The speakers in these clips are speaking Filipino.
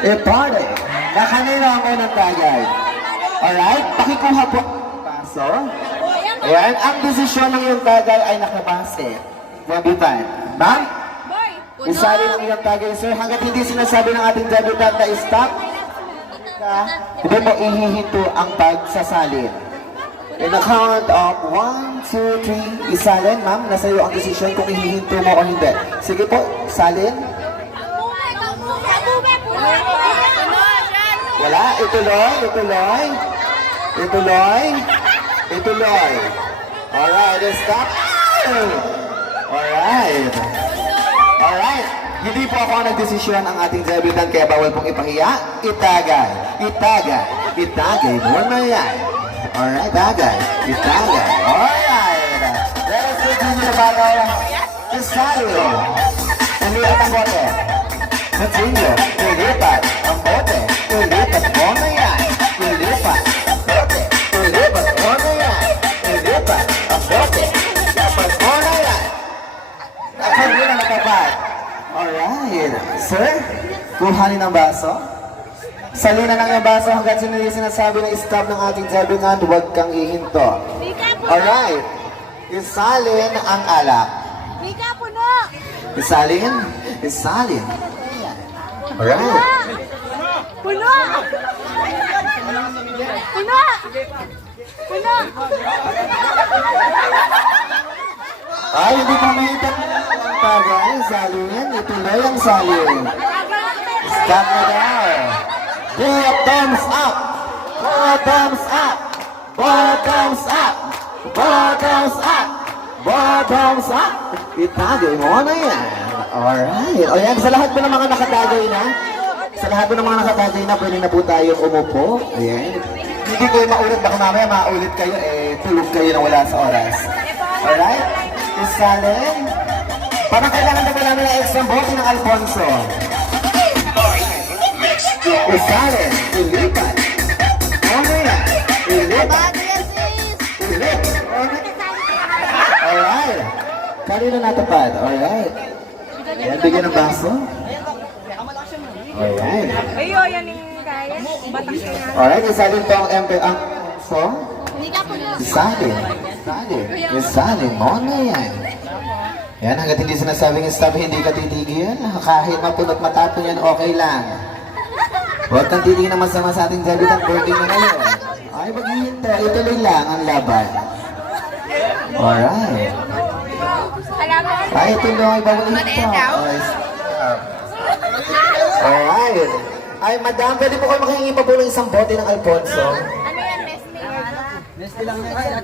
Ipare. Na kanina ang unang tagay. Alright, pakikuha po. Paso. Ayan, ang desisyon ng iyong tagay ay nakabase. Debutant. Ma'am? Isali ng iyong tagay, sir. Hanggat hindi sinasabi ng ating debutant na stop, hindi mo ihihinto ang pagsasalin. In a count of 1, 2, 3, isalin, ma'am. Nasa iyo ang desisyon kung ihihinto mo o hindi. Sige po, salin. Wala, ituloy, ituloy. Ituloy. Ituloy. Alright, stop. Alright. Alright. Hindi po ako ang nagdesisyon ang ating debutant kaya bawal pong ipahiya. Itagay. Itagay. Itagay mo na yan. Alright, tagay. Itagay. Alright. Let us continue the battle. Isario. Ulipat ang bote. Continue. Ulipat ang bote. Ulipat mo na yan. Ulipat. Bote. Ulipat mo na yan. Ulipat ang bote. Ulipat mo na yan. Ako din ang natapat. Alright. Sir, kuhanin ang baso. Salina ng iyong baso hanggang sinasabi na stop ng ating debutant, huwag kang ihinto. Alright. Isalin ang alak. Mika, puno! Isalin. Isalin. Alright. Puno! Puno! Puno! Ay, hindi pa may tagay. Salin. Ituloy ang salin. Stop na daw. Bottoms up! Bottoms up! Bottoms up! Bottoms up! Bottoms up! Itagay mo na yan. Alright. O yan, sa lahat po ng mga nakatagay na, sa lahat po ng mga nakatagay na, pwede na po tayo umupo. Ayan. Hindi kayo maulit, baka mamaya maulit kayo, tulog kayo na wala sa oras. Alright? Isalin. Parang kailangan na ba namin ng extra bote ng Alfonso? Isalin. Ilipat. Ano yan? Ilipat. Ilipat. Alright. Kanina natapad. Alright. Ayan, bigyan ng baso. Alright. Ayo, yan yung kaya. Batak ka nga. Alright, isalin po ang MP ang song. Mika, puno! Isalin. Isalin. Isalin mo na yan. Yan, hanggat hindi sinasabing stop, hindi ka titigil. Kahit mapunot matapon yan, okay lang. Huwag kang titigil na masama sa ating debutant birthday na ngayon. Ay, maghihintay. Ituloy lang ang laban. Alright. Ay, tuloy. Bawal ito. Alright. Ay, madam, pwede po kayo makahingi pa po ng isang bote ng Alfonso. Ano yan, Nestle? Then,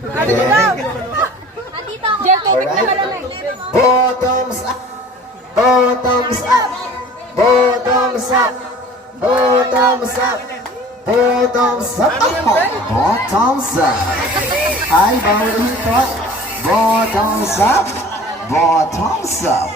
Nandito ako. Diyan, tubig na malamig. bottoms up. Bottoms up. Bottoms up. Bottoms up. Bottoms up. Bottoms up. Ay, bawal ito. Bottoms up. Bottoms up.